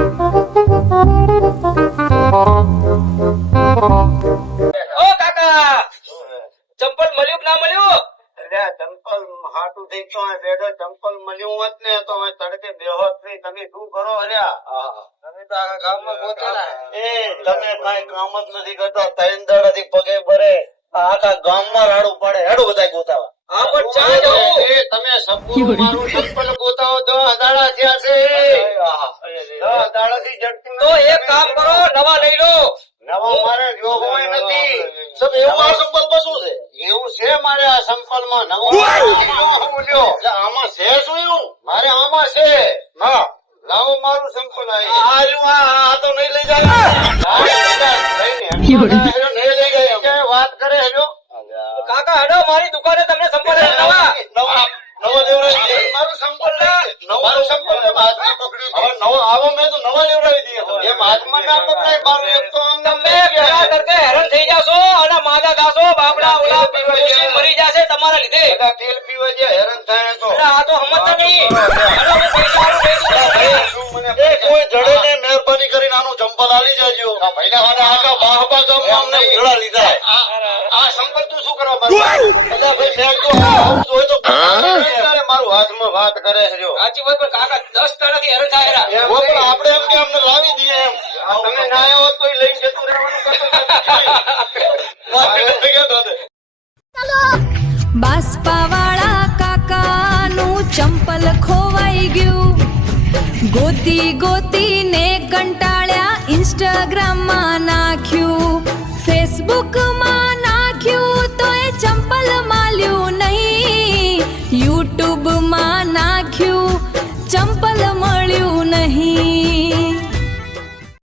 ઓ કાકા ચંપલ મળ્યું કે ના મળ્યું? ચંપલ હાટું થઈ તો બેઠો ચંપલ મળ્યું હોત ને તો તડકે બેહોત થઈ. તમે શું કરો? તમે તો આખા ગામમાં ગોતેલા. તમે કઈ કામ જ નથી કરતા. 3 દાડાથી પગે ભરે આખા ગામમાં રાડું પડે. હેડું બધા ગોતાવા. હા પણ ચા જાઉં. તમે સપનું મારું ચંપલ ગોતાવો 10 દાડા થયા છે. 10 દાડાથી જડતી તો એક કામ કરો, નવા લઈ લો. નવો મારે જોગવાય નથી. સબ એવું આ સંપલ માં શું છે? એવું છે મારે આ સંપલ માં નવો હું લ્યો. આમાં છે શું એવું? મારે આમાં છે. હા લાવો મારું સંપલ. આ તો નહીં લઈ જાય. નહીં લઈ જાય વાત કરે હેજો. કાકા હેડો મારી દુકાને તમને સંપલ નવા નવો દેવરાવી દે. મારું સંપલ મારું સંપલ હાથમાં પકડ્યું. હવે નવો આવો મેં તો નવા દેવરાવી દઈએ. એમ હાથમાં ના પકડાય. મારું એક તો આમ તમે પેલા તડકે હેરાન થઈ જાશો અને માદા દાસો બાપડા ઓલા પીવડી મરી જાશે તમારા લીધે. બધા તેલ પીવા જે હેરાન થાય તો એટલે આ તો સમજતા નહીં. હેડો હું પૈસા આલું દઈ દઉં. એ કોઈ જડે ને મહેરબાની કરીને આનું ચંપલ આલી જાજો. અને આખા બાહબા ગામમાં અમને ઉઘડા લીધા. આ સંપલ તું શું કરવા માંગે? બધા ભાઈ મેં તો આવું હોય તો મારું હાથમાં વાત કરે છે જો. સાચી વાત પણ કાકા 10 દાડાથી હેરાન થાય હેરા. પણ આપણે એમ કે અમને લાવી દઈએ એમ. તમે ના આવ્યો હોત તો લઈને જતું રહેવાનું કરતો. બાસ્પાવાળા કાકાનું ચંપલ ખોવાઈ ગયું. ગોતી ગોતીને કંટાળ્યા, ઇન્સ્ટાગ્રામમાં નાખ્યું, ફેસબુકમાં નાખ્યું તો એ ચંપલ માલ્યું નહીં. યુટ્યુબમાં નાખ્યું, ચંપલ